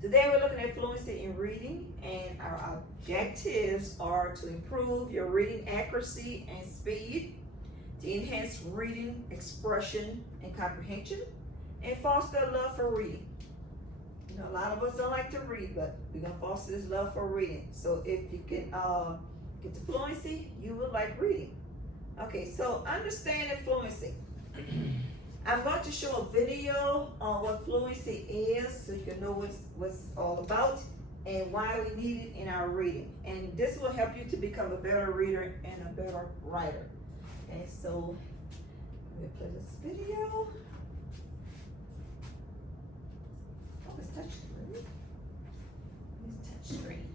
Today we're looking at fluency in reading, and our objectives are to improve your reading accuracy and speed, to enhance reading expression and comprehension, and foster a love for reading. You know, a lot of us don't like to read, but we're gonna foster this love for reading. So if you can get to fluency, you will like reading. Okay, so understanding fluency. I'm going to show a video on what fluency is so you can know what's all about and why we need it in our reading. And this will help you to become a better reader and a better writer. Okay, so let me play this video. Oh, it's touch screen. It's touch screen.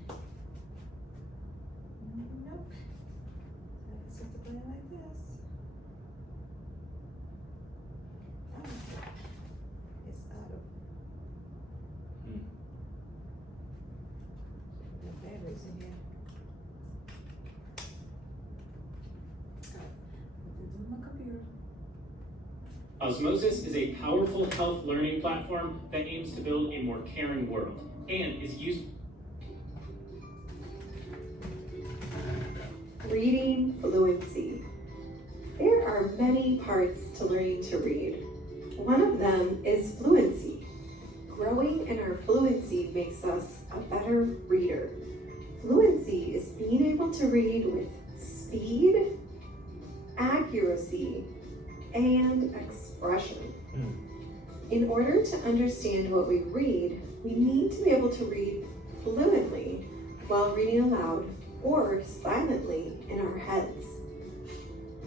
Nope. I just have to play it like this. It's out of the batteries in here. My computer. Osmosis is a powerful health learning platform that aims to build a more caring world and is used. Reading fluency. There are many parts to learning to read. One of them is fluency. Growing in our fluency makes us a better reader. Fluency is being able to read with speed, accuracy, and expression. In order to understand what we read, we need to be able to read fluently while reading aloud or silently in our heads.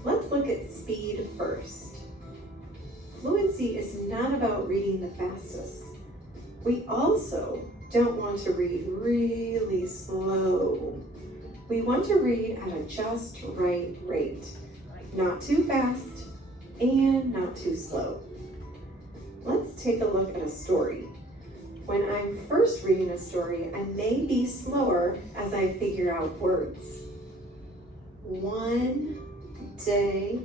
Let's look at speed first. Fluency is not about reading the fastest. We also don't want to read really slow. We want to read at a just right rate, not too fast and not too slow. Let's take a look at a story. When I'm first reading a story, I may be slower as I figure out words. One day,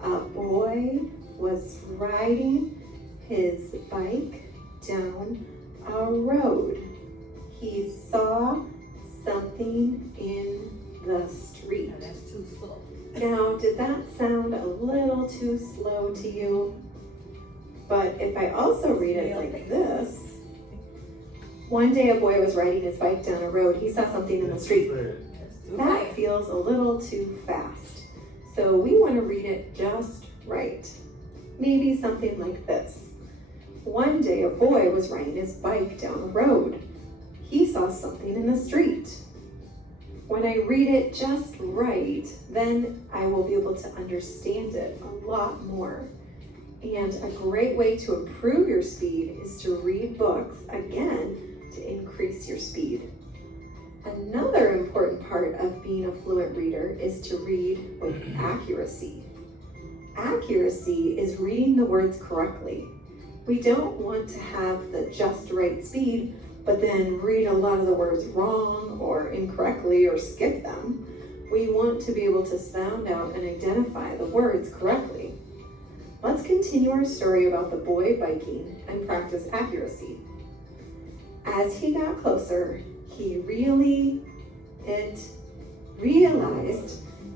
a boy was riding his bike down a road. He saw something in the street. No, that's too slow. Now, did that sound a little too slow to you? But if I also read it like this, one day a boy was riding his bike down a road. He saw something in the street. That feels a little too fast. So we want to read it just right. Maybe something like this. One day a boy was riding his bike down a road. He saw something in the street. When I read it just right, then I will be able to understand it a lot more. And a great way to improve your speed is to read books again to increase your speed. Another important part of being a fluent reader is to read with accuracy. Accuracy is reading the words correctly. We don't want to have the just right speed, but then read a lot of the words wrong or incorrectly or skip them. We want to be able to sound out and identify the words correctly. Let's continue our story about the boy biking and practice accuracy. As he got closer, he realized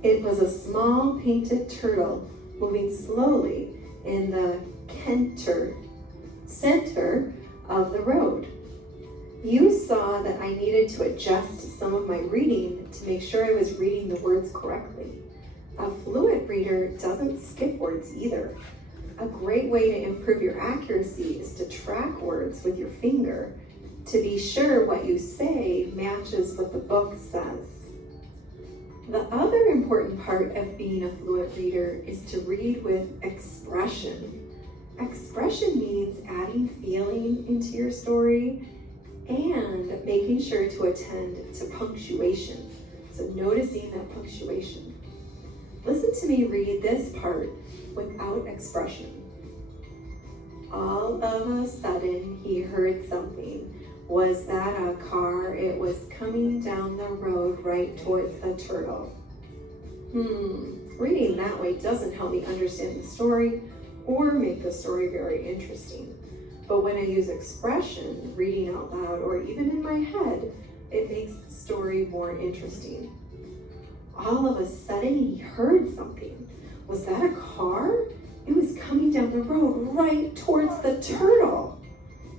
it was a small painted turtle moving slowly in the center of the road. You saw that I needed to adjust some of my reading to make sure I was reading the words correctly. A fluent reader doesn't skip words either. A great way to improve your accuracy is to track words with your finger to be sure what you say matches what the book says. The other important part of being a fluent reader is to read with expression. Expression means adding feeling into your story and making sure to attend to punctuation. So noticing that punctuation. Listen to me read this part without expression. All of a sudden, he heard something. Was that a car? It was coming down the road right towards the turtle. Reading that way doesn't help me understand the story or make the story very interesting. But when I use expression, reading out loud, or even in my head, it makes the story more interesting. All of a sudden, he heard something. Was that a car? It was coming down the road right towards the turtle.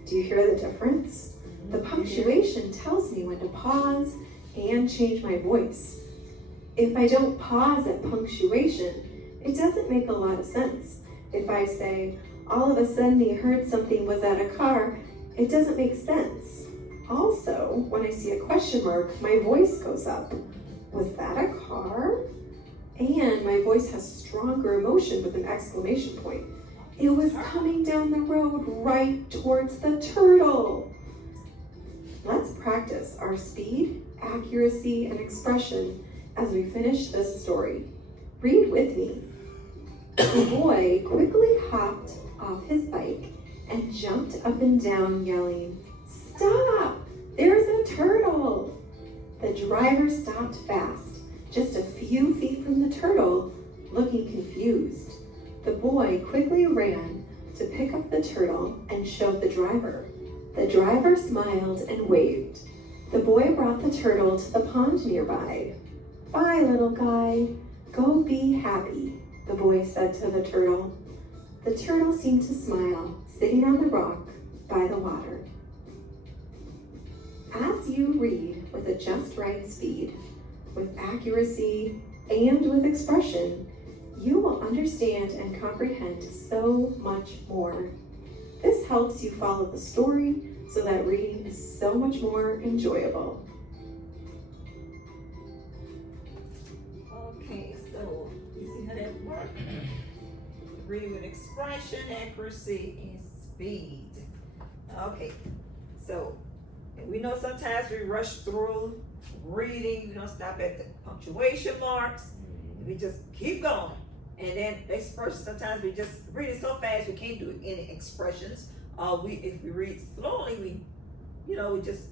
Do you hear the difference? The punctuation tells me when to pause and change my voice. If I don't pause at punctuation, it doesn't make a lot of sense. If I say, all of a sudden he heard something, was that a car? It doesn't make sense. Also, when I see a question mark, my voice goes up. Was that a car? And my voice has stronger emotion with an exclamation point. It was coming down the road right towards the turtle. Let's practice our speed, accuracy, and expression as we finish this story. Read with me. The boy quickly hopped off his bike and jumped up and down, yelling, "Stop! There's a turtle!" The driver stopped fast, just a few feet from the turtle, looking confused. The boy quickly ran to pick up the turtle and showed the driver. The driver smiled and waved. The boy brought the turtle to the pond nearby. "Bye, little guy. Go be happy," the boy said to the turtle. The turtle seemed to smile, sitting on the rock by the water. As you read with a just right speed, with accuracy, and with expression, you will understand and comprehend so much more. This helps you follow the story so that reading is so much more enjoyable. Okay, so you see how that works? Reading with expression, accuracy, and speed. Okay, so we know sometimes we rush through reading, we don't stop at the punctuation marks, we just keep going. And then expression, sometimes we just read it so fast we can't do any expressions. If we read slowly, we just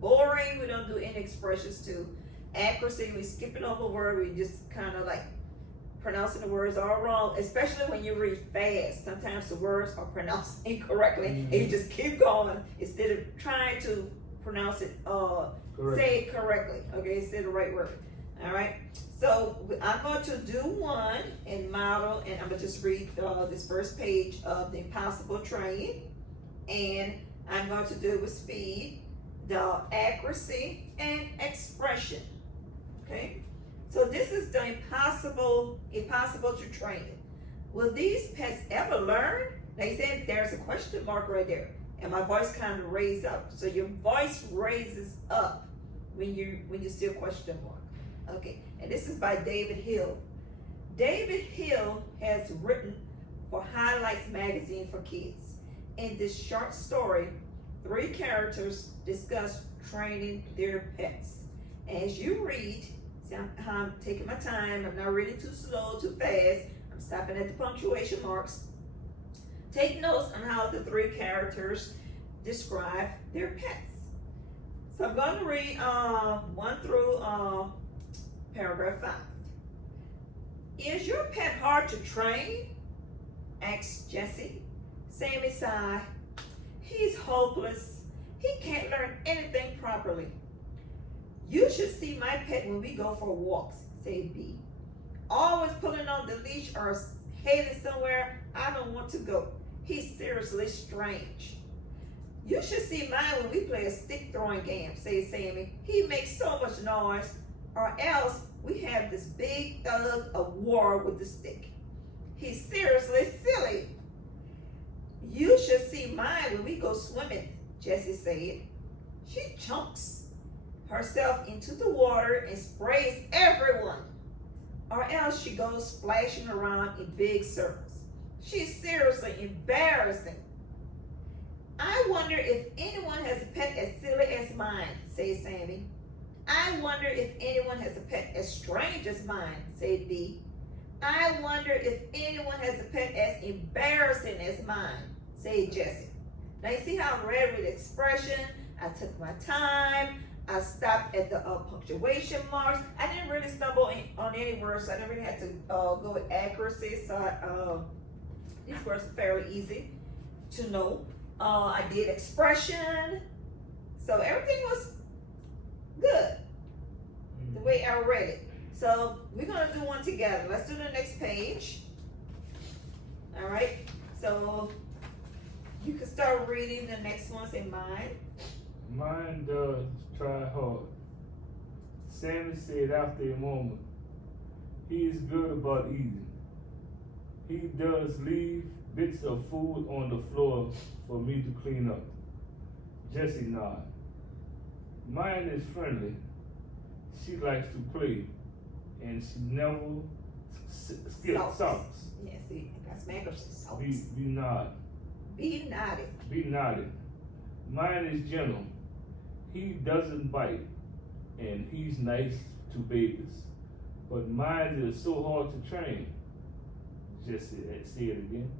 boring, we don't do any expressions too. Accuracy, we skipping over a word, we just kind of like pronouncing the words all wrong, especially when you read fast. Sometimes the words are pronounced incorrectly, and you just keep going instead of trying to pronounce it, say it correctly, okay, say the right word. All right, so I'm going to do one in model, and I'm going to just read this first page of the Impossible Train, and I'm going to do it with speed, the accuracy, and expression, okay? So this is the impossible to train. Will these pets ever learn? They said there's a question mark right there, and my voice kind of raised up. So your voice raises up when you see a question mark. Okay, and this is by David Hill. David Hill has written for Highlights magazine for kids. In this short story, 3 characters discuss training their pets. As you read, see, I'm taking my time. I'm not reading too slow, too fast. I'm stopping at the punctuation marks. Take notes on how the 3 characters describe their pets. So I'm going to read 1 through paragraph 5. Is your pet hard to train? Asked Jessie. Sammy sighed. He's hopeless. He can't learn anything properly. You should see my pet when we go for walks, said B. Always pulling on the leash or heading somewhere I don't want to go. He's seriously strange. You should see mine when we play a stick throwing game, said Sammy. He makes so much noise. Or else we have this big thug of war with the stick. He's seriously silly. You should see mine when we go swimming, Jessie said. She chunks herself into the water and sprays everyone. Or else she goes splashing around in big circles. She's seriously embarrassing. I wonder if anyone has a pet as silly as mine, said Sammy. I wonder if anyone has a pet as strange as mine, said B. I wonder if anyone has a pet as embarrassing as mine, said Jessie. Now you see how I read with expression? I took my time. I stopped at the punctuation marks. I didn't really stumble on any words, so I didn't really have to go with accuracy. So these words are fairly easy to know. I did expression. So everything was good the way I read it. So we're gonna do one together. Let's do the next page. All right. So you can start reading the next ones in mine. Mine does try hard. Sammy said after a moment, he is good about eating. He does leave bits of food on the floor for me to clean up. Jessie nodded. Mine is friendly. She likes to play, and she never skips socks. Yeah, see, I got some accuracy. Socks. Be nodded. Be nodded. Be nodded. Mine is gentle. He doesn't bite, and he's nice to babies. But mine is so hard to train. Just say it again.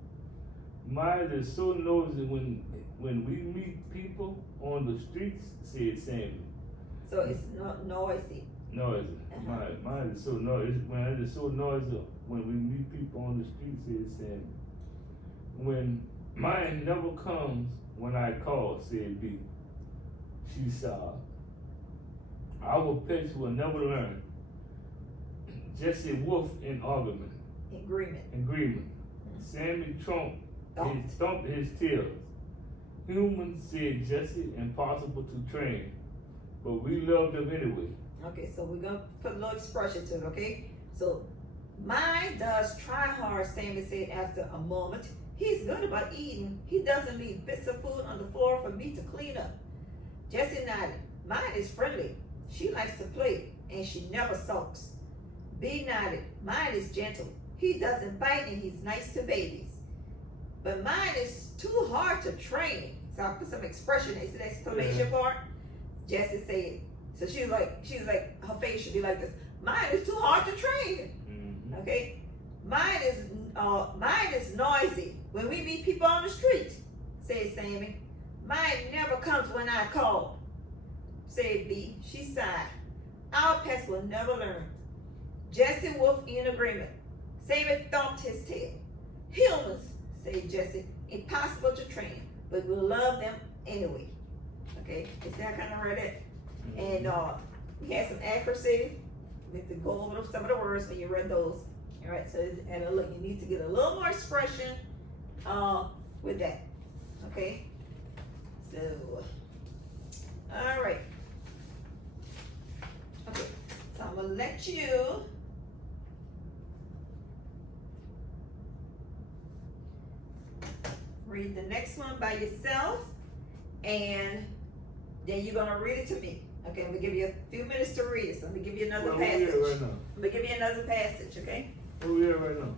Mine is so nosy when we meet people on the streets, said Sammy. So it's not noisy. Noisy. Mine is so noisy. Mine is so noisy when we meet people on the streets, said Sammy. When mine never comes when I call, said B. She sobbed. Our pets will never learn. Jesse Wolf in argument. Agreement. Sammy thumped his tails. Humans, said Jesse, impossible to train, but we love them anyway. Okay, so we're gonna put a little expression to it, okay? So mine does try hard, Sammy said after a moment. He's good about eating. He doesn't leave bits of food on the floor for me to clean up. Jessie nodded. Mine is friendly. She likes to play, and she never sulks. B nodded. Mine is gentle. He doesn't bite, and he's nice to babies. But mine is too hard to train. So I put some expression in. See the exclamation part? Jessie said. So she was like, her face should be like this. Mine is too hard to train. Mm-hmm. Okay? Mine is noisy when we meet people on the street, said Sammy. Mine never comes when I call, said B. She sighed. Our pets will never learn. Jesse Wolf in agreement. Sammy thumped his tail. Humans, said Jesse, impossible to train, but we'll love them anyway. Okay, is that kind of read it? And we had some accuracy. We have to go over some of the words when you read those. All right, so and look, you need to get a little more expression with that. Okay, so all right. Okay, so I'm gonna let you read the next one by yourself, and then you're gonna read it to me. Okay, I'm gonna give you a few minutes to read it. So let me give you another passage. Right now. Let me give you another passage, okay? Where we at right now?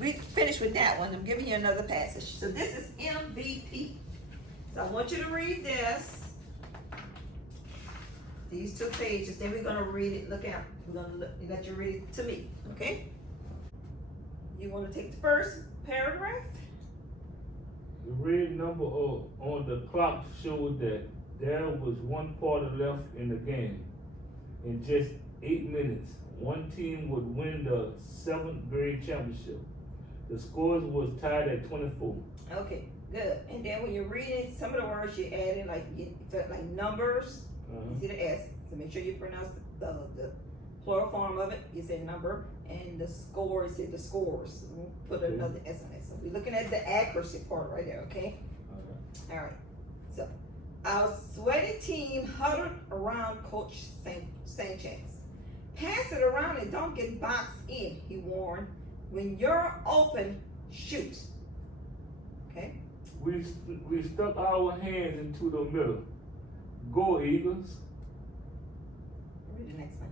We finished with that one. I'm giving you another passage. So this is MVP. So I want you to read this. These 2 pages. Then we're gonna read it. Look out. We're gonna let you read it to me, okay? You want to take the first paragraph? The red number on the clock showed that there was 1 quarter left in the game. In just 8 minutes, one team would win the 7th grade championship. The scores was tied at 24. Okay, good. And then when you're reading, some of the words you add in, like numbers, you see the S. So make sure you pronounce the plural form of it. You say number, and the score, you say the scores. We'll put another S on it. So we're looking at the accuracy part right there, okay? All right. So our sweaty team huddled around Coach Sanchez. Pass it around and don't get boxed in, he warned. When you're open, shoot. Okay? We stuck our hands into the middle. Go, Eagles. Read the next one.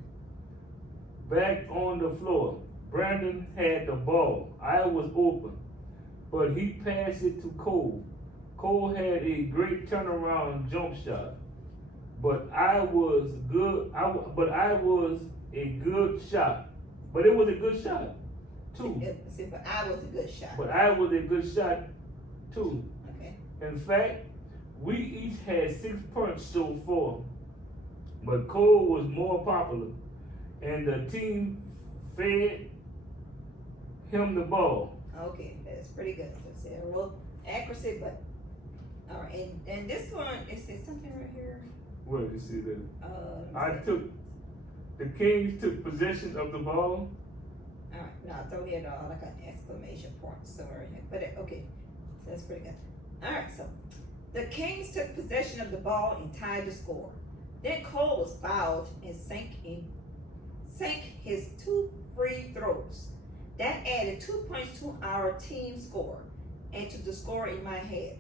Back on the floor, Brandon had the ball. I was open, but he passed it to Cole. Cole had a great turnaround jump shot, but I was good. But I was a good shot. But it was a good shot too. But I was a good shot. But I was a good shot too. Okay. In fact, we each had 6 points so far, but Cole was more popular, and the team fed him the ball. Okay, that's pretty good. So it's a little accuracy, but All right, and this one, it says something right here. What you see there? Let me see. The Kings took possession of the ball. All right, no, I thought we had like an exclamation point somewhere in here, but okay, so that's pretty good. All right, so the Kings took possession of the ball and tied the score. Then Cole was fouled and sank his 2 free throws. That added 2 points to our team score and to the score in my head.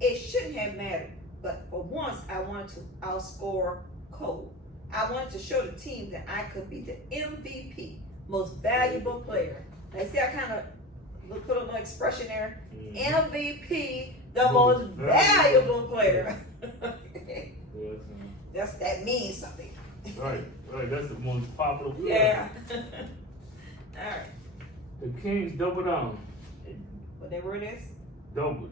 It shouldn't have mattered, but for once I wanted to outscore Cole. I wanted to show the team that I could be the MVP, most valuable player. Now, see, I kind of put a little expression there. MVP, the most valuable player. Yes, That means something. right. That's the most popular player. Yeah. All right. The Kings double down. Whatever it is. Dribble.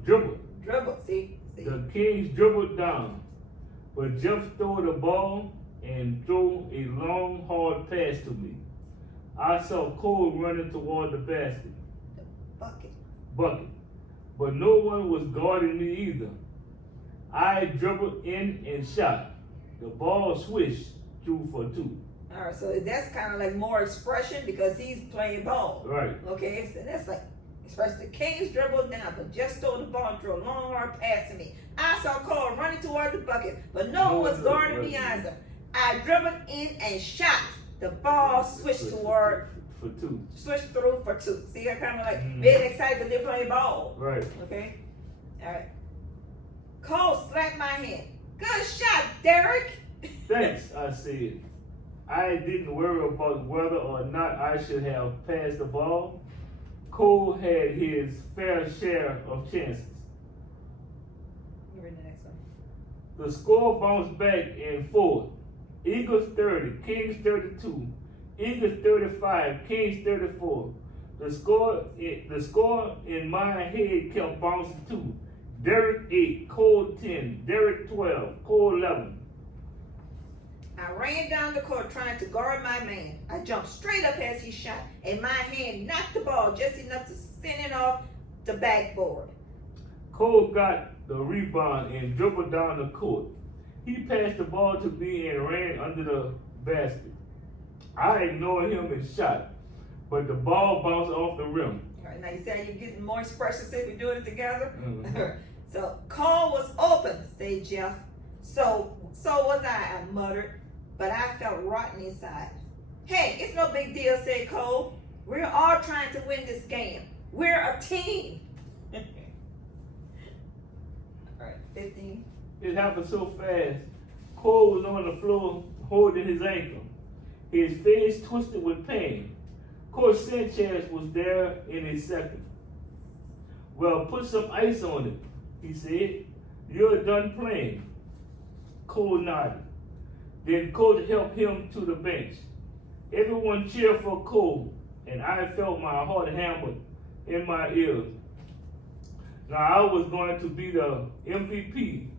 Dribble. See. The Kings dribbled down, but Jeff threw the ball and threw a long, hard pass to me. I saw Cole running toward the basket. Bucket. But no one was guarding me either. I dribbled in and shot. The ball swished through for 2. All right, so that's kind of like more expression because he's playing ball. Right. Okay, so that's like expression. The Kings dribbled down, but just stole the ball and threw a long, hard pass to me. I saw Cole running toward the bucket, but no one was guarding me either. I dribbled in and shot. The ball switched toward for 2. Switched through for 2. See, I kind of like being excited because they're playing ball. Right. Okay. All right. Cole slapped my hand. Good shot, Derek. Thanks, I said. I didn't worry about whether or not I should have passed the ball. Cole had his fair share of chances. You read the next one. The score bounced back and forth. Eagles 30, Kings 32. Eagles 35, Kings 34. The score in my head kept bouncing too. Derek 8, Cole 10, Derek 12, Cole 11. I ran down the court trying to guard my man. I jumped straight up as he shot, and my hand knocked the ball just enough to send it off the backboard. Cole got the rebound and dribbled down the court. He passed the ball to me and ran under the basket. I ignored him and shot, but the ball bounced off the rim. All right, now you see how you're getting more expressions if we're doing it together? Mhm. So, Cole was open, said Jeff. So was I muttered, but I felt rotten inside. Hey, it's no big deal, said Cole. We're all trying to win this game. We're a team. All right, 15. It happened so fast. Cole was on the floor holding his ankle. His face twisted with pain. Coach Sanchez was there in a second. Well, put some ice on it, he said. You're done playing. Cole nodded. Then Coach helped him to the bench. Everyone cheered for Cole, and I felt my heart hammered in my ears. Now I was going to be the MVP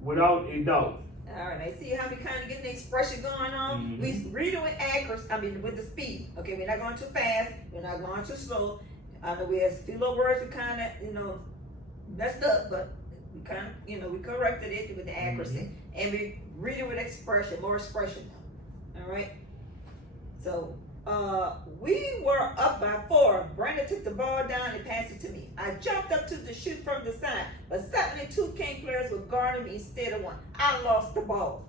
without a doubt. All right, I see how we kind of getting the expression going on. We read it with accuracy, with the speed. Okay, we're not going too fast. We're not going too slow. I know we have a few little words we kind of, messed up, but we kind of, we corrected it with the accuracy. And we read it with expression, more expression now. All right? So, we were up by 4. Brandon took the ball down and passed it to me. I jumped up to shoot from the side, but suddenly 2 King players were guarding me instead of 1. I lost the ball.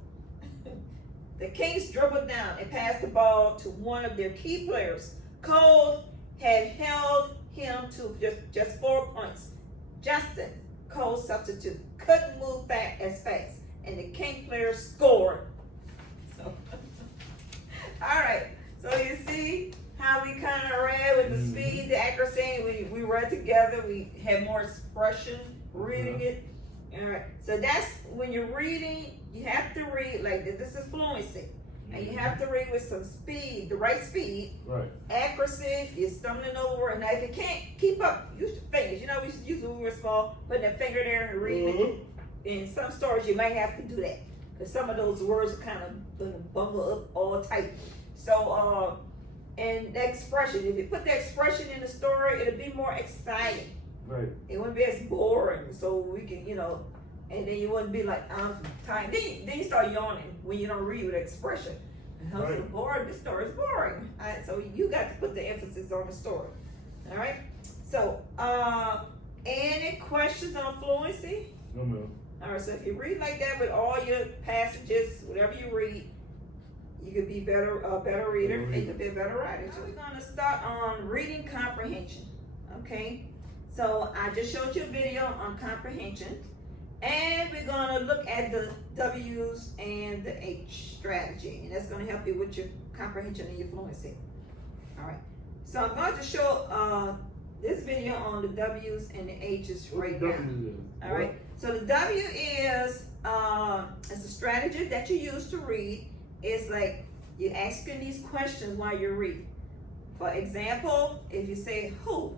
The Kings dribbled down and passed the ball to one of their key players. Cole had held him to just 4 points. Justin, Cole's substitute, couldn't move as fast, and the King players scored. So, all right. So you see how we kind of read with the speed, the accuracy, we read together, we had more expression reading it. All right, so that's when you're reading, you have to read like this is fluency. And you have to read with some speed, the right speed. Right. Accuracy, if you're stumbling over. Now if you can't keep up, use your fingers. We used to use when we were small, putting that finger there and reading it. In some stories you might have to do that. Because some of those words are kind of gonna bumble up all tight. So, and the expression, if you put the expression in the story, it'll be more exciting. Right. It wouldn't be as boring. So we can, And then you wouldn't be like, I'm tired. Then you start yawning when you don't read with expression. And I'm so Right. bored, this story is boring. Alright, so you got to put the emphasis on the story. Alright? So, any questions on fluency? No, ma'am. Alright, so if you read like that with all your passages, whatever you read, you could be a better reader, and you could be a better writer too. We're gonna start on reading comprehension. Okay? So I just showed you a video on comprehension. And we're gonna look at the W's and the H strategy, and that's gonna help you with your comprehension and your fluency. All right. So I'm going to show this video on the W's and the H's right now. All right. So the W is it's a strategy that you use to read. It's like you're asking these questions while you read. For example, if you say who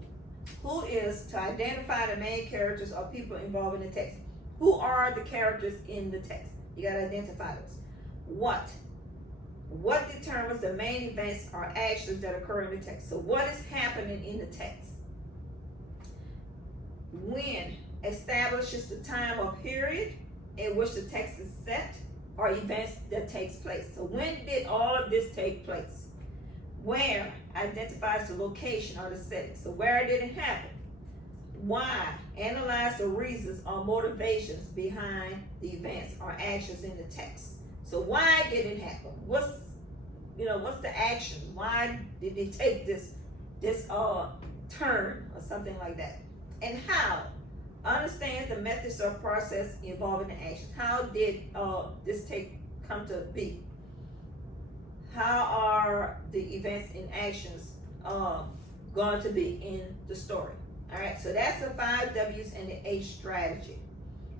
is to identify the main characters or people involved in the text. Who are the characters in the text? You gotta identify those. What determines the main events or actions that occur in the text? So what is happening in the text? When establishes the time or period in which the text is set or events that takes place. So when did all of this take place? Where identifies the location or the setting. So where did it happen? Why? Analyze the reasons or motivations behind the events or actions in the text. So why did it happen? What's the action? Why did it take this turn or something like that? And how? Understand the methods or process involving the action. How did this come to be? How are the events and actions going to be in the story? All right, so that's the 5 W's and the H strategy.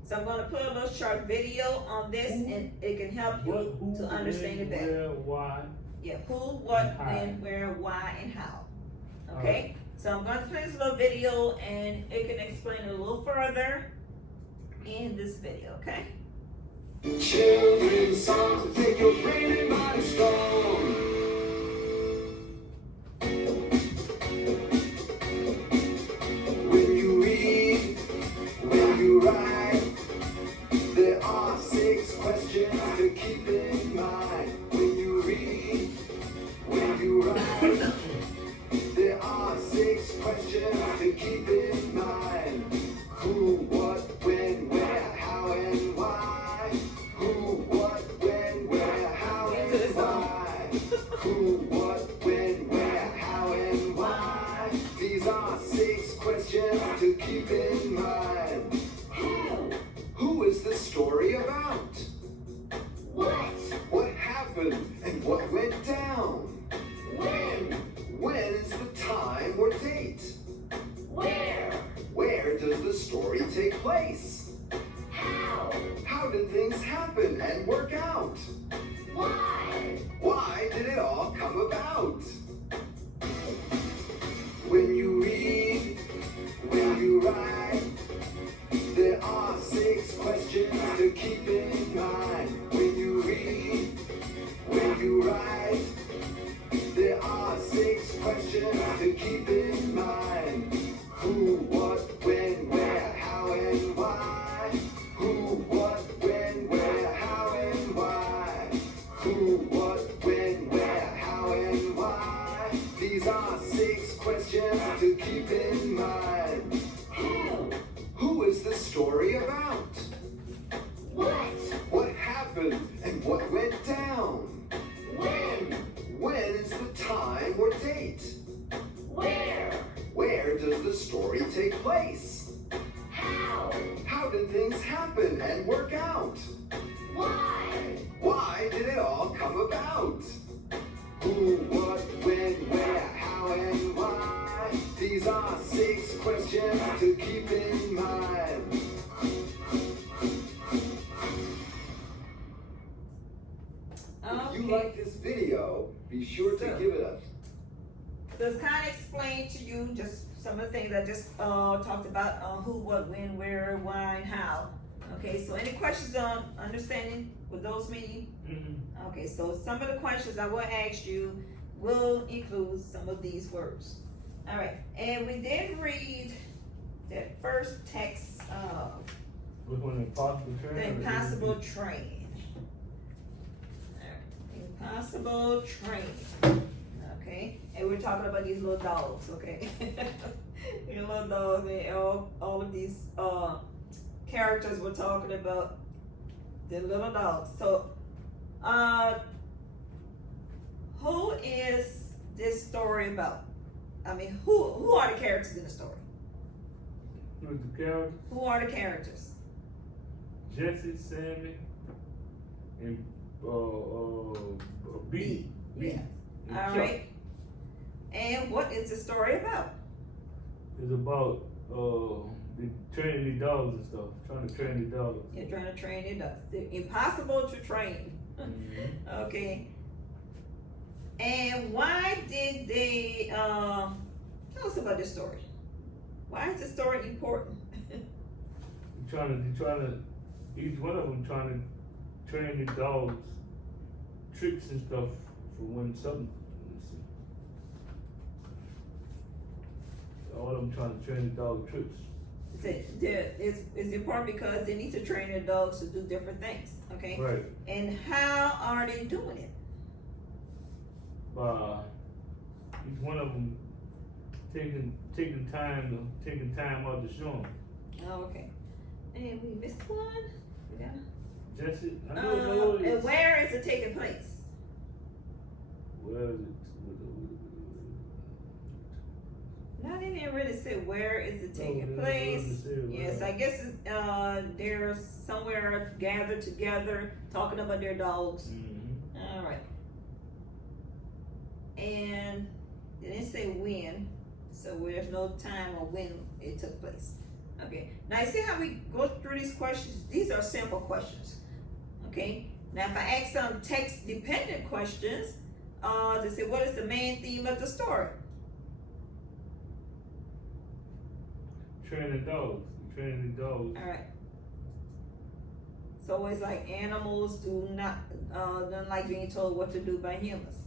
So I'm going to put a little short video on this, and it can help you to understand it better. Where, why? Yeah, who, what, And how. when, where, why, and how. Okay, so I'm going to play this little video, and it can explain it a little further in this video. Okay. Children's songs that take your brain and body strong. When you read, when you write, there are 6 questions to keep in mind. When you read, when you write, there are 6 questions to keep in mind. Who, what, when, where, how, and why. Who, what, when, where, how, and why. Who, what, when, where, how, and why. These are 6 questions to keep in mind. Who is the story about? What happened and what went down? When is the time or date? Where does the story take place? How did things happen and work out? Why did it all come about? When you read, when you write, there are 6 questions to keep in mind. When you read, when you write, there are 6 questions to keep in mind. Who, what, when, where, how, and why. Who, what, when, where, how, and why. Who, what, when, where, how, and why. These are 6 questions to keep in mind. Who is the story about? What happened and what went down? When is the time or date? Where does the story take place? How did things happen and work out? Why did it all come about? Who, what, when, where, how, and why. These are 6 questions to keep in mind. If you like this video, be sure to give it a Just kind of explain to you just some of the things I just talked about, who, what, when, where, why, and how. Okay, so any questions on understanding what those mean? Mm-hmm. Okay, so some of the questions I will ask you will include some of these words. All right, and we did read that first text Which one, Impossible Train? The or Impossible Train. Alright, Impossible Train. Okay, and we're talking about these little dogs, okay? These little dogs, and all of these characters we're talking about, the little dogs. So, who is this story about? I mean, who are the characters in the story? Who's the character? Who are the characters? Jesse, Sammy, and B. Yeah. And All Chuck. right. And what is the story about? It's about the training the dogs and stuff. Trying to train the dogs. You're trying to train it up. They're impossible to train. Mhm. Okay. And why did they tell us about this story? Why is the story important? They're trying to, each one of them trying to train the dogs tricks and stuff for when something. Let me see. All of them trying to train the dog tricks. It's important because they need to train their dogs to do different things. Okay. Right. And how are they doing it? By each one of them taking time out to show them. Oh, okay. And we missed one. Yeah. Jesse, I don't know. And where is it taking place? Where is it? No, they didn't really say where is it taking No, place. they didn't say where. Yes, I guess they're somewhere gathered together talking about their dogs. Mm-hmm. All right. And they didn't say when, so there's no time or when it took place. Okay. Now you see how we go through these questions? These are simple questions. Okay. Now if I ask some text-dependent questions, they say what is the main theme of the story? Training dogs. Training the dogs. All right. So it's like animals do not don't like being told what to do by humans.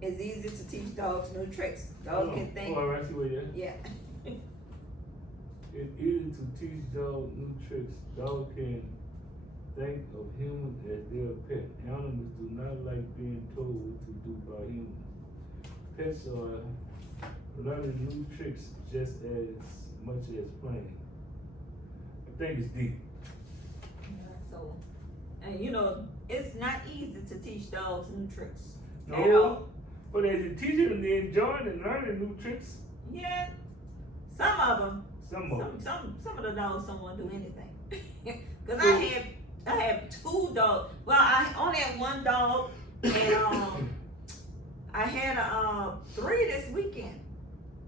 It's easy to teach dogs new tricks. Dogs can think. Oh, I see what you're. Yeah. It's easy to teach dogs new tricks. Dogs can think of humans as their pet. Animals do not like being told what to do by humans. Pets are learning new tricks just as much as playing. I think it's deep. So, and you know, it's not easy to teach dogs new tricks. At all. No, but as you teach them, they enjoy and learning new tricks. Yeah, some of them. Some of them. Some of the dogs don't want to do anything. Cause I have two dogs. Well, I only have one dog, and I had 3 this weekend.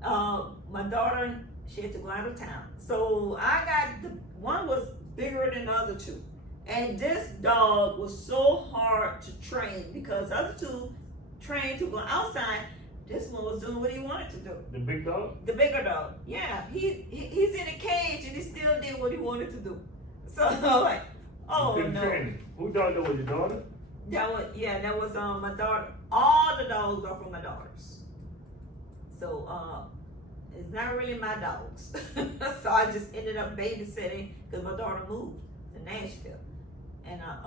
My daughter, she had to go out of town, so I got one was bigger than the other 2, and this dog was so hard to train because the other 2 trained to go outside. This one was doing what he wanted to do. The big dog? The bigger dog, yeah. He's in a cage and he still did what he wanted to do. So like, oh Good no. training. Who dog that was, your daughter? That was my daughter. All the dogs are from my daughters. So it's not really my dogs. So I just ended up babysitting because my daughter moved to Nashville, and her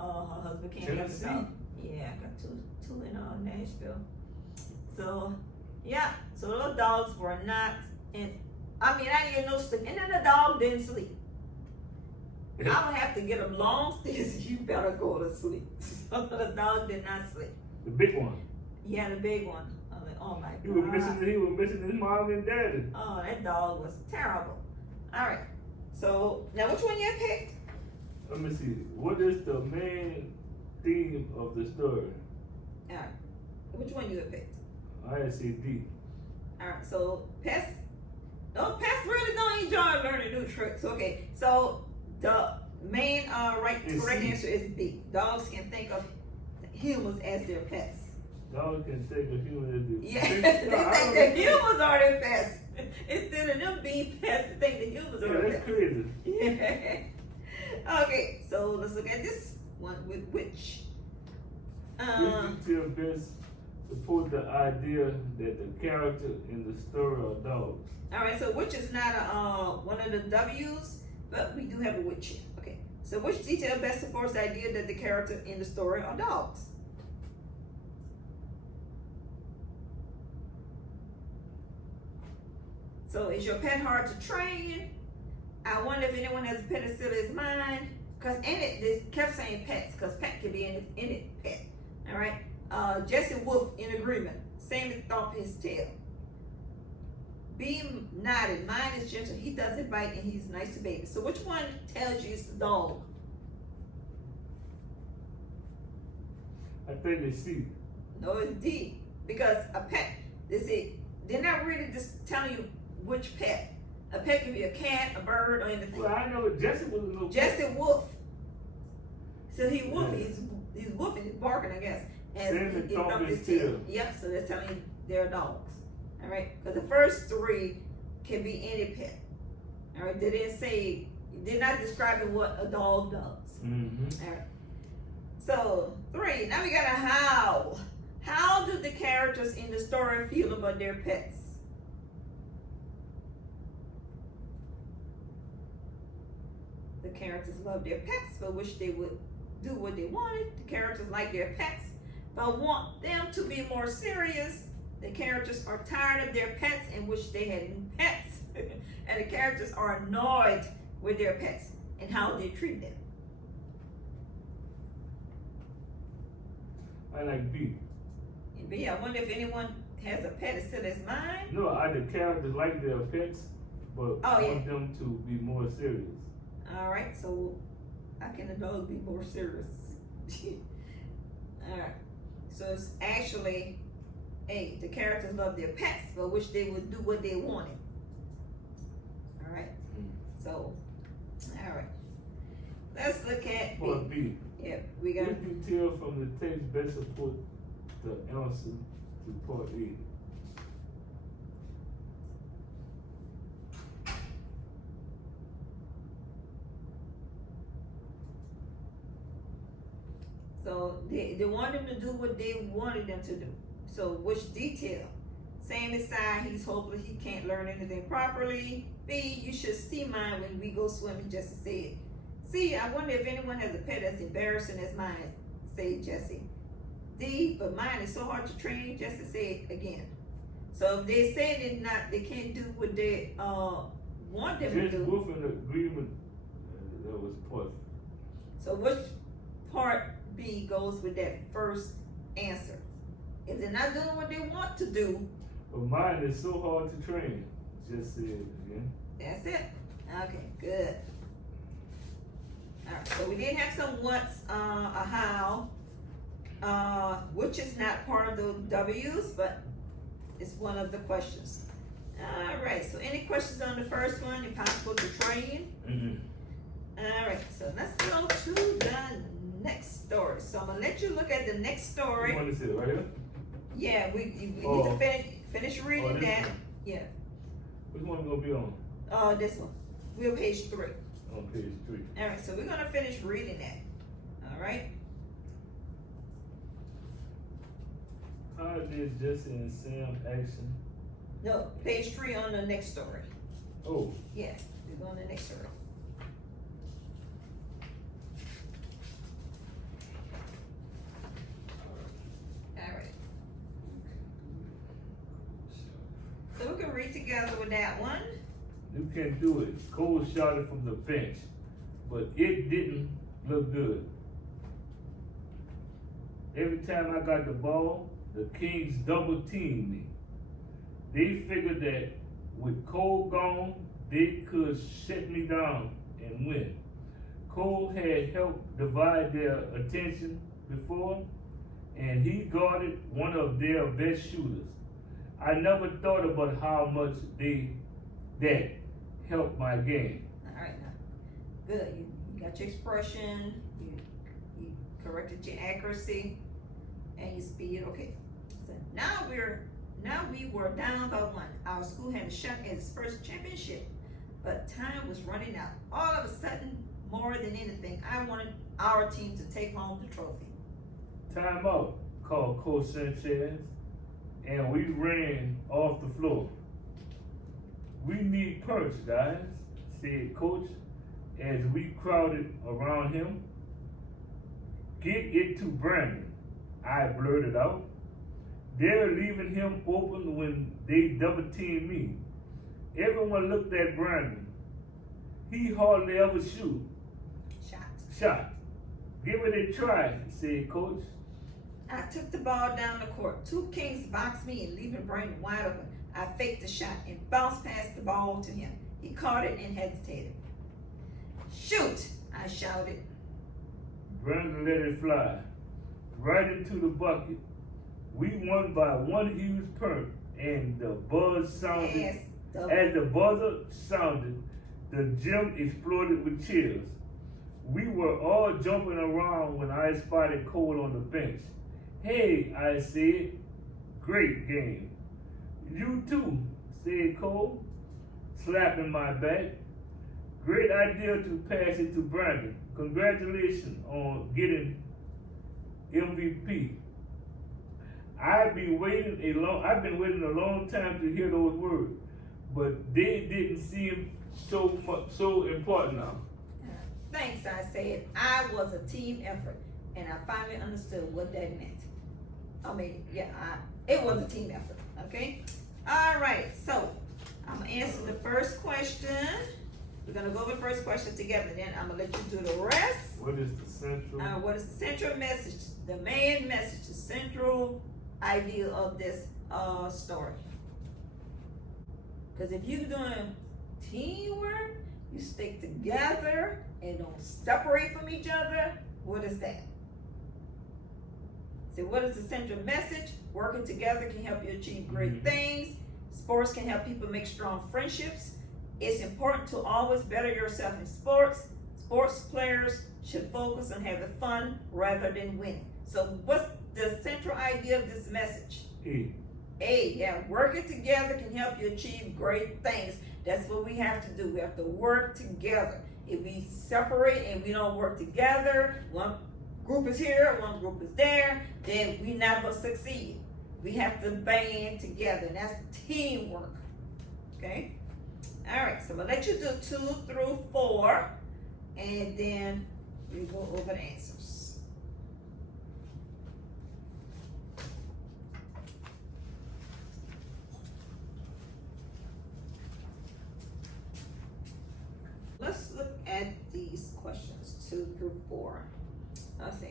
husband can't have the dog. Yeah, I got two in Nashville. So yeah, so those dogs were not in. I mean, I didn't get no sleep, and then the dog didn't sleep. I would have to get him long stairs. You better go to sleep. So the dog did not sleep. The big one. Yeah, the big one. I'm like, oh my He was god. missing his mom and daddy. Oh, that dog was terrible. All right. So now, which one you picked? Let me see. What is the main theme of the story? All right. Which one you picked? I had said D. All right. So pets. No, pets really don't enjoy learning new tricks. Okay. So the main correct answer is B. Dogs can think of humans as their pets. Dogs can think of humans as the Yeah, they think the humans are their pets. Instead of them being pets, they think the humans are their that's pets. crazy. Yeah. Okay, so let's look at this one with which. Which detail best support the idea that the character in the story are dogs? All right, so which is not one of the W's, but we do have a which here. Okay, So which detail best supports the idea that the character in the story are dogs? So is your pet hard to train? I wonder if anyone has a pet as silly as mine. Because in it, they kept saying pets, because pet can be in it, pet. All right. Jesse Wolf in agreement. Sammy thought his tail. B nodded. Mine is gentle. He doesn't bite and he's nice to baby. So which one tells you it's the dog? I think it's C. No, it's D. Because a pet, they're not really just telling you which pet. A pet can be a cat, a bird, or anything. Well, I know Jesse was a little. Jesse Wolf. So he's Yeah. woofing, he's barking, I guess. And Sammy he thumped thumped his his tail. tail. Yep, so they're telling you they're dogs. All right, because the first three can be any pet. All right, they did not describe what a dog does. Mm-hmm. All right. So 3. Now we got a how. How do the characters in the story feel about their pets? The characters love their pets, but wish they would do what they wanted. The characters like their pets, but want them to be more serious. The characters are tired of their pets and wish they had new pets. And the characters are annoyed with their pets and how they treat them. I like B. And B, I wonder if anyone has a pet as silly as mine. No, the characters like their pets, but Oh, yeah. want them to be more serious. All right, so how can a dog be more serious? All right, so it's actually A. The characters love their pets, but wish they would do what they wanted. All right, so, all right. Let's look at Or B. B. Yeah, we got, Which detail from the text best support the answer to part A? so they want them to do what they wanted them to do. So which detail? Same aside, he's hopeless, he can't learn anything properly. B, you should see mine when we go swimming, Jesse said. C, I wonder if anyone has a pet as embarrassing as mine, said Jesse. D, but mine is so hard to train, Jesse said again. So if they say they can't do what they want them to Just do. Wolf in agreement, that was part. So which part B goes with that first answer? If they're not doing what they want to do, But mine is so hard to train. Just said again. that's it. Okay, good. Alright, so we did have some what's, a how, which is not part of the W's, but it's one of the questions. Alright, so any questions on the first one? Impossible to train? Mm-hmm. Alright, so let's go to the next story. So I'm gonna let you look at the next story. You want to say it right here? Yeah, we need Oh. to finish reading this that. one. Yeah. Which one gonna be on? This one. We're page 3. On page 3. Alright, so we're gonna finish reading that. Alright? How did Jesse and Sam action? No, page 3 on the next story. Oh, Yeah, we're going to the next story. Alright. So we can read together with that one. you can do it. Cole shot it from the bench, but it didn't look good. Every time I got the ball, the Kings double teamed me. They figured that with Cole gone, they could shut me down and win. Cole had helped divide their attention before, and he guarded one of their best shooters. I never thought about how much that helped my game. Alright, now. Good. You got your expression, you corrected your accuracy, and your speed. Okay. So now we were down by 1. Our school had a shot at its first championship, but time was running out. All of a sudden, more than anything, I wanted our team to take home the trophy. Time out, called Coach Sanchez, and we ran off the floor. We need perks, guys, said Coach, as we crowded around him. Get it to Brandon, I blurted out. They're leaving him open when they double team me. Everyone looked at Brandon. He hardly ever shoot. Shot. Give it a try, said coach. I took the ball down the court. 2 Kings boxed me and leaving Brandon wide open. I faked the shot and bounced past the ball to him. He caught it and hesitated. Shoot, I shouted. Brandon let it fly, right into the bucket. We won by 1 huge punt, and the buzz sounded. As the buzzer sounded, the gym exploded with cheers. We were all jumping around when I spotted Cole on the bench. Hey, I said, great game. You too, said Cole, slapping my back. Great idea to pass it to Brandon. Congratulations on getting MVP. I've been waiting a long time to hear those words, but they didn't seem so important now. Thanks, I said. I was a team effort, and I finally understood what that meant. It was a team effort, okay? All right, so I'm gonna answer the first question. We're gonna go over the first question together, then I'm gonna let you do the rest. What is the central? What is the central message, the main message, the central idea of this story? Because if you're doing teamwork, you stick together and don't separate from each other. What is that? So what is the central message? Working together can help you achieve great things. Sports can help people make strong friendships. It's important to always better yourself in sports. Sports players should focus on having fun rather than winning. So what's the central idea of this message? Working together can help you achieve great things. That's what we have to do. We have to work together. If we separate and we don't work together, one group is here, one group is there, then we're not going to succeed. We have to band together, and that's teamwork. Okay? All right, so I'm going to let you do 2 through 4, and then we go over the answers. Let's look at these questions, 2 through 4. Let's see.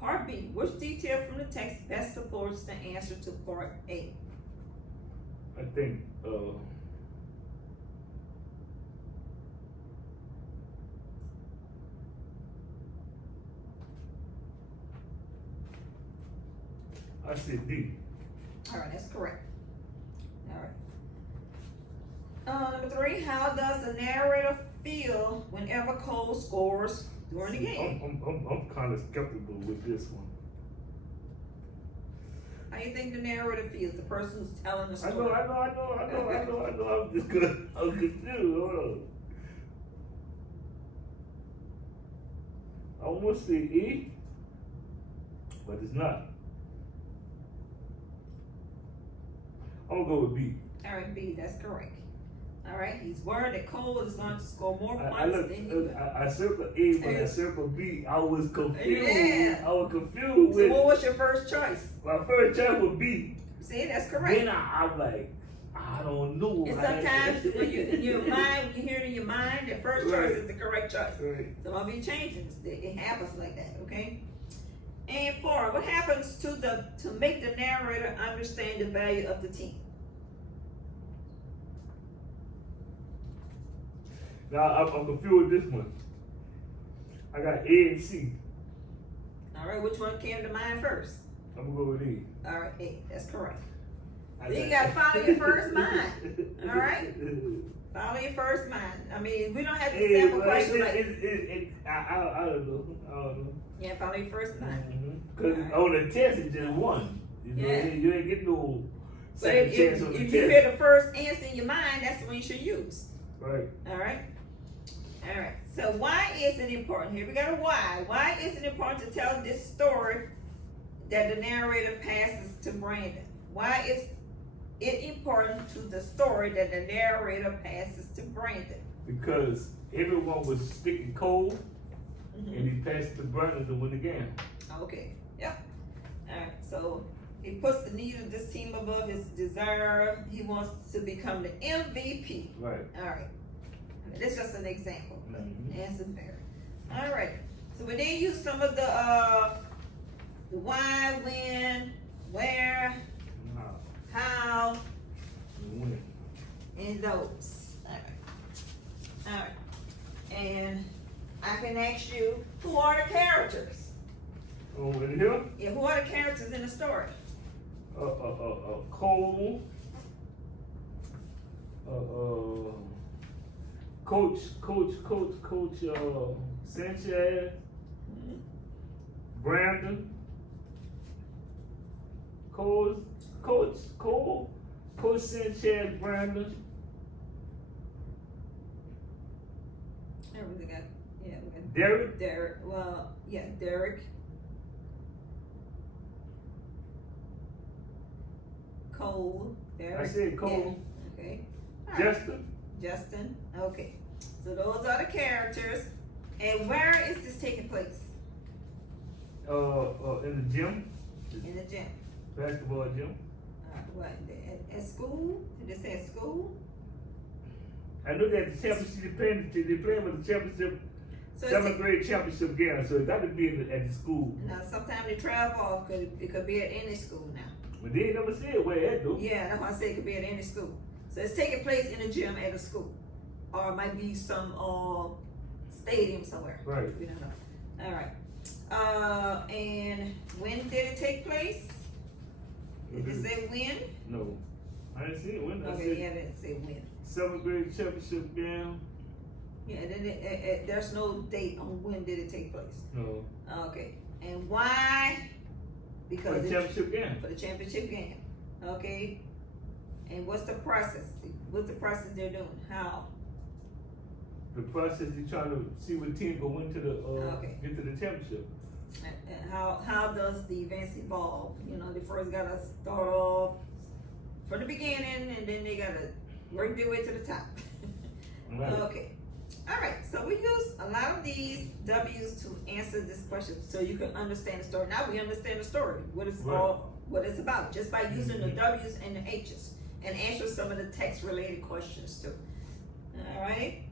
Part B, which detail from the text best supports the answer to part A? I think, I said D. All right, that's correct. All right. Number 3, how does the narrator feel whenever Cole scores during the game? I'm kind of skeptical with this one. How do you think the narrator feels, the person who's telling the I story? know. I'm just good. I'm confused. Hold on. I want to say E, but it's not. I'm gonna go with B. All right, B, that's correct. All right, he's worried that Cole is going to score more points than he will. I circled A, but I circled B. I was confused. Yeah. I was confused So with. what was your first choice? My first choice was B. See, that's correct. Then I'm like, I don't know. And sometimes when you in your mind, when you hear it in your mind, the first choice is the correct choice. Right. So I'll be changing. It happens like that, okay? And 4, what happens to make the narrator understand the value of the team? Now I'm confused with this one. I got A and C. All right, which one came to mind first? I'm gonna go with E. All right, A, that's correct. You gotta follow your first mind. All right? Follow your first mind. I mean, we don't have to sample questions like I don't know. Yeah, follow your first mind. Because on the test it's just 1. You know, Yeah. you ain't getting no But second chance on the if test. you hear the first answer in your mind, that's the one you should use. Right. All right? All right. So why is it important? Here we got a why. Why is it important to tell this story that the narrator passes to Brandon? Why is it important to the story that the narrator passes to Brandon? Because everyone was sticking cold, Mhm. and he passed it to Brandon to win the game. Okay, yep. Alright, so he puts the need of this team above his desire. He wants to become the MVP. Right. Alright. This is just an example, but Mhm. answer better. Alright. So we then use some of the why, when, where, Nah, how, you win. and those. Alright. And I can ask you, who are the characters? Oh, in here? Yeah, who are the characters in the story? Cole, Coach, Sanchez, Brandon, Coach Sanchez, Brandon, I really got, yeah, we got Derek, Derek, well, yeah, Derek. Cole, Derek. I said Cole, Yeah, okay. All right. Justin, Okay. So those are the characters. And where is this taking place? in the gym, In the gym. basketball gym. What, at school? Did they say at school? I know that the championship, they playing with the championship, So seventh grade championship game, so it got to be at the school. now sometimes they travel off, it could be at any school now. But they ain't never said where at though. Yeah, that's why I say it could be at any school. So it's taking place in a gym at a school. Or it might be some stadium somewhere. Right. We don't know. Alright. And when did it take place? Did it say when? No, I didn't see it when. I Okay, said yeah, it didn't say when. seventh grade championship game. Yeah, then there's no date on when did it take place. No, Okay, and why? for Because the it's championship game. for the championship game. Okay, and what's the process? What's the process they're doing? How? The process is trying to see what team go into the Okay. get to the championship. And how does the events evolve? You know, they first gotta start off from the beginning, and then they gotta work their way to the top. Right. Okay. All right. So we use a lot of these W's to answer this question, so you can understand the story. Now we understand the story, what it's Right. all, what it's about, just by using the Mhm. W's and the H's, and answer some of the text-related questions too. All right.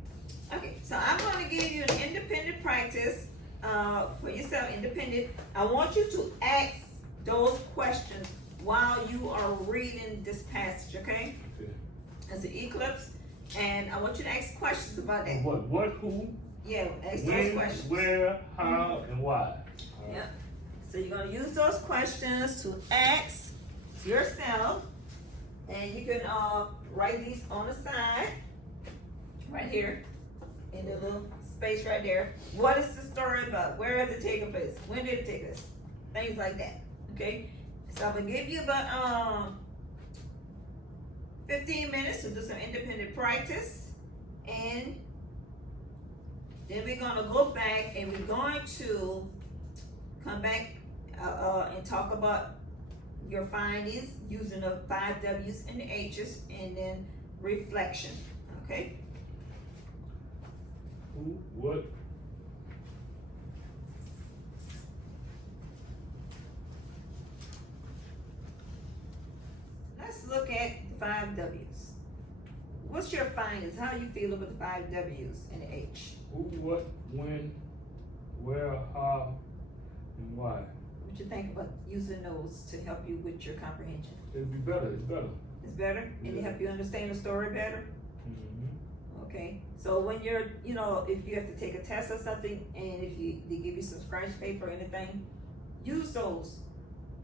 Okay. So I'm going to give you an independent practice for yourself. Independent. I want you to ask those questions while you are reading this passage. Okay. Okay. As an eclipse, and I want you to ask questions about that. What, who, Yeah, ask those when, questions. where, how, and why. Yeah. So you're gonna use those questions to ask yourself, and you can write these on the side, right here, in the little space right there. What is the story about? Where is it taking place? When did it take place? Things like that. Okay. So I'm gonna give you about 15 minutes to do some independent practice, and then we're gonna go back and we're going to come back and talk about your findings using the 5 W's and the H's, and then reflection. Okay. Who, what, Let's look at the 5 W's. What's your findings? How you feel about the 5 W's and the H? who, what, when, where, how, and why. What you think about using those to help you with your comprehension? It'd be better, it's better. It's better, and it Yeah. help you understand the story better. Mm-hmm. Okay, so when you're, you know, if you have to take a test or something, and if they give you some scratch paper or anything, use those.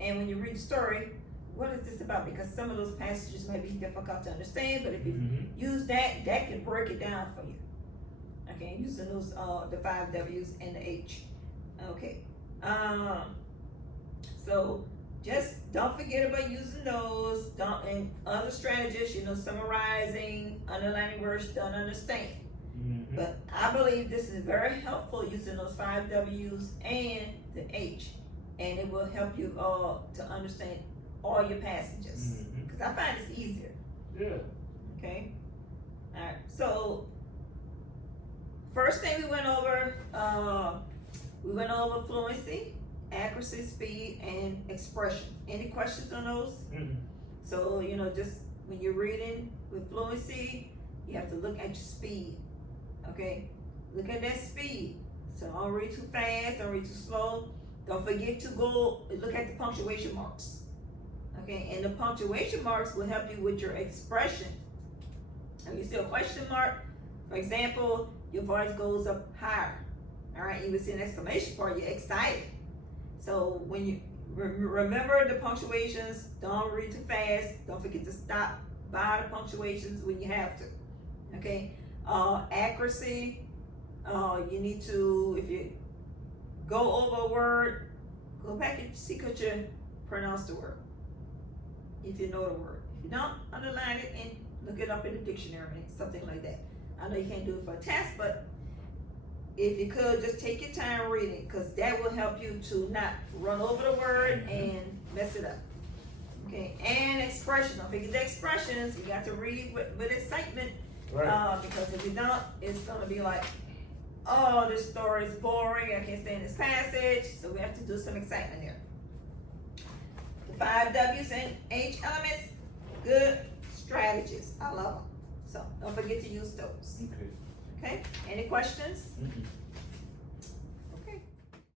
And when you read the story, what is this about? Because some of those passages may be difficult to understand, but if you Mm-hmm. use that can break it down for you. Okay, using those, the 5 W's and the H. Okay, so just don't forget about using those, and other strategies, you know, summarizing, underlining words you don't understand. Mm-hmm. But I believe this is very helpful using those 5 W's and the H, and it will help you to understand all your passages. Mhm. Because I find it's easier. Yeah. Okay. All right. So first thing we went over fluency, accuracy, speed, and expression. Any questions on those? Mm-hmm. So, just when you're reading with fluency, you have to look at your speed, okay? Look at that speed. So don't read too fast, don't read too slow. Don't forget to go look at the punctuation marks, okay? And the punctuation marks will help you with your expression. If you see a question mark, for example, your voice goes up higher, all right? You will see an exclamation point, you're excited. So when you remember the punctuations, don't read too fast, don't forget to stop by the punctuations when you have to, okay? Accuracy, you need to, if you go over a word, go back and see could you pronounce the word, if you know the word. If you don't, underline it and look it up in the dictionary, something like that. I know you can't do it for a test, but if you could, just take your time reading, because that will help you to not run over the word and mess it up. Okay, and expression. Don't forget the expressions. You got to read with excitement, Right. because if you don't, it's gonna be like, oh, this story is boring. I can't stand this passage. So we have to do some excitement here. The 5 W's and H elements, good strategies. I love them. So don't forget to use those. Okay. Okay. Any questions? Mm-mm.